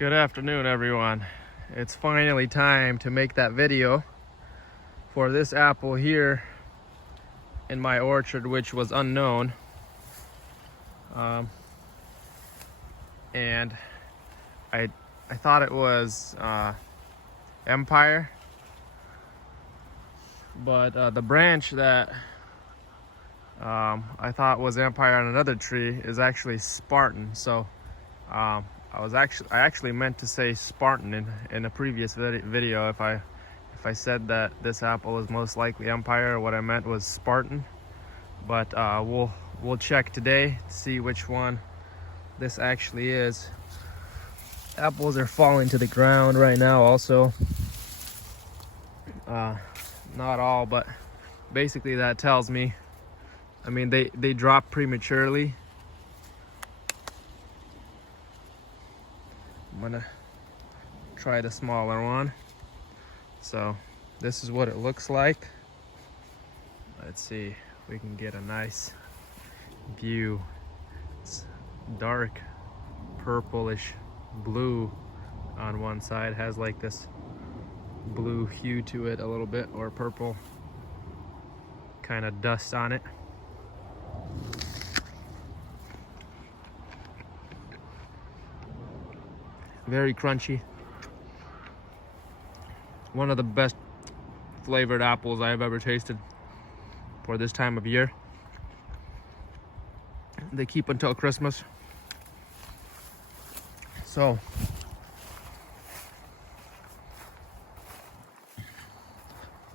Good afternoon, everyone. It's finally time to make that video for this apple here in my orchard, which was unknown. And I thought it was Empire, but the branch that I thought was Empire on another tree is actually Spartan. So I actually meant to say Spartan in a previous video. If I said that this apple is most likely Empire, what I meant was Spartan. But we'll check today to see which one this actually is. Apples are falling to the ground right now also. Not all, but basically that tells me, I mean, they drop prematurely. I'm gonna try the smaller one. So this is what it looks like. Let's see if we can get a nice view. It's dark purplish blue on one side, has like this blue hue to it a little bit, or purple kind of dust on it. Very crunchy. One of the best flavored apples I've ever tasted for this time of year. They keep until Christmas. So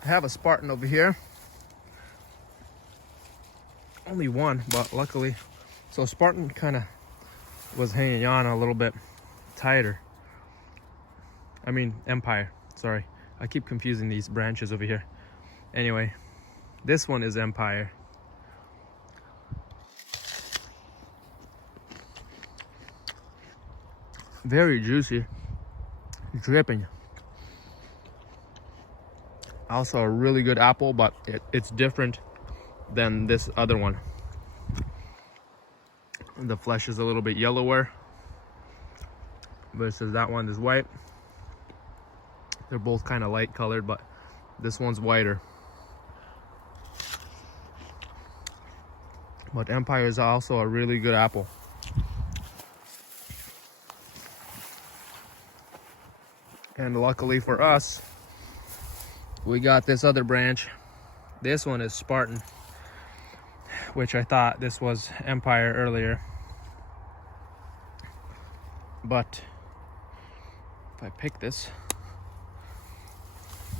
I have a Spartan over here. Only one, but luckily. So Spartan kind of was hanging on a little bit tighter. I mean, Empire, sorry. I keep confusing these branches over here. Anyway, this one is Empire. Very juicy, dripping. Also a really good apple, but it's different than this other one. The flesh is a little bit yellower versus that one is white. They're both kind of light colored, but this one's whiter. But Empire is also a really good apple. And luckily for us, we got this other branch. This one is Spartan, which I thought this was Empire earlier. But if I pick this,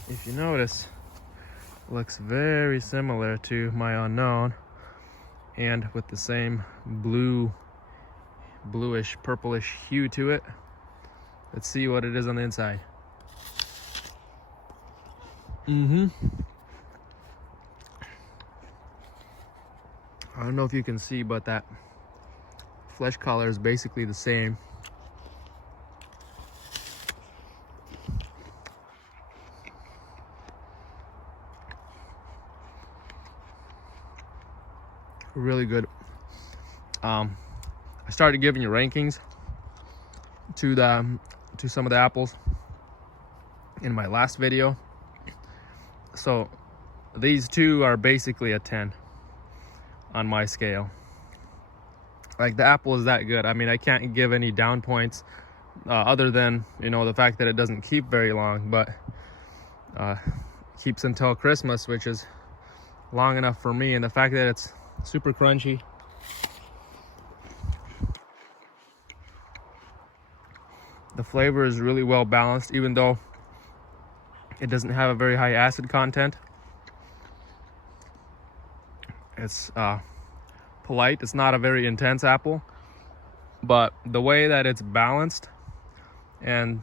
if you notice, looks very similar to my unknown, and with the same bluish purplish hue to it. Let's see what it is on the inside. I don't know if you can see, but that flesh color is basically the same. Really good. I started giving you rankings to some of the apples in my last video. So these two are basically a 10 on my scale. Like, the apple is that good. I mean, I can't give any down points other than, you know, the fact that it doesn't keep very long, but keeps until Christmas, which is long enough for me, and the fact that it's super crunchy. The flavor is really well balanced, even though it doesn't have a very high acid content. It's polite. It's not a very intense apple, but the way that it's balanced and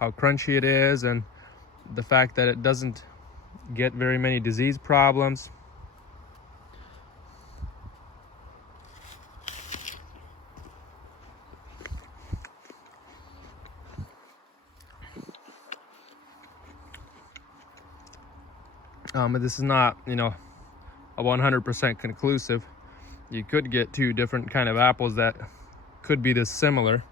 how crunchy it is, and the fact that it doesn't get very many disease problems. This is not, you know, a 100% conclusive. You could get two different kind of apples that could be this similar.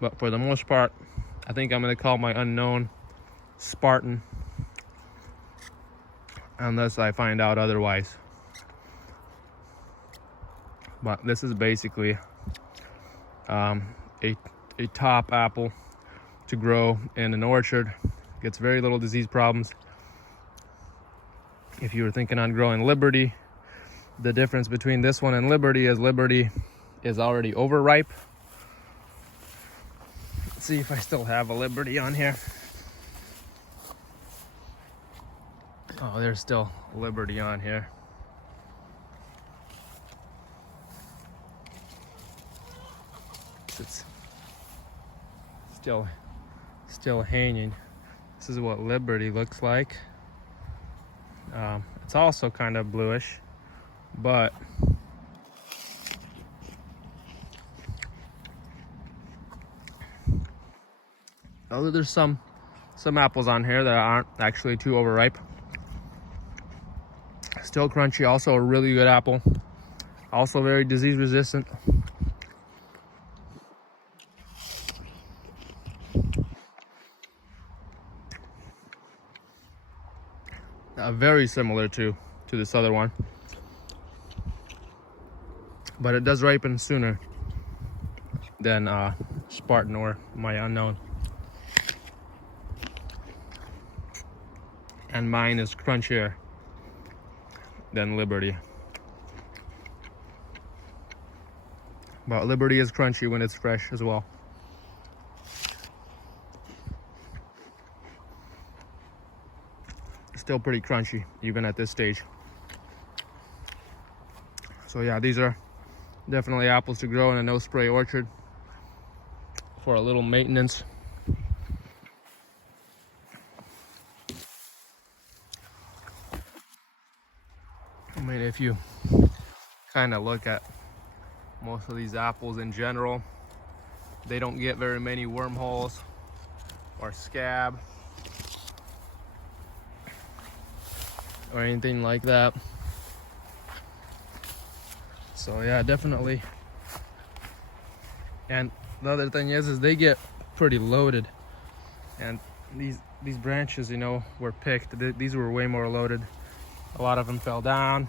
But for the most part, I think I'm gonna call my unknown Spartan, unless I find out otherwise. But this is basically a top apple to grow in an orchard. Gets very little disease problems. If you were thinking on growing Liberty, the difference between this one and Liberty is already overripe. Let's see if I still have a Liberty on here. Oh, there's still Liberty on here. It's still hanging. This is what Liberty looks like. It's also kind of bluish, but there's some apples on here that aren't actually too overripe. Still crunchy, also a really good apple. Also very disease resistant. Very similar to this other one, but it does ripen sooner than Spartan or my unknown. And mine is crunchier than Liberty. But Liberty is crunchy when it's fresh as well. Still pretty crunchy even at this stage. So yeah, these are definitely apples to grow in a no spray orchard for a little maintenance. I mean, if you kind of look at most of these apples in general, they don't get very many wormholes or scab or anything like that. So yeah, definitely. And the other thing is they get pretty loaded, and these branches, you know, were picked. These were way more loaded. A lot of them fell down,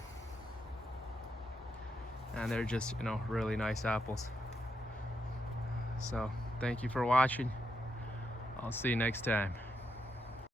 and they're just, you know, really nice apples. So thank you for watching. I'll see you next time.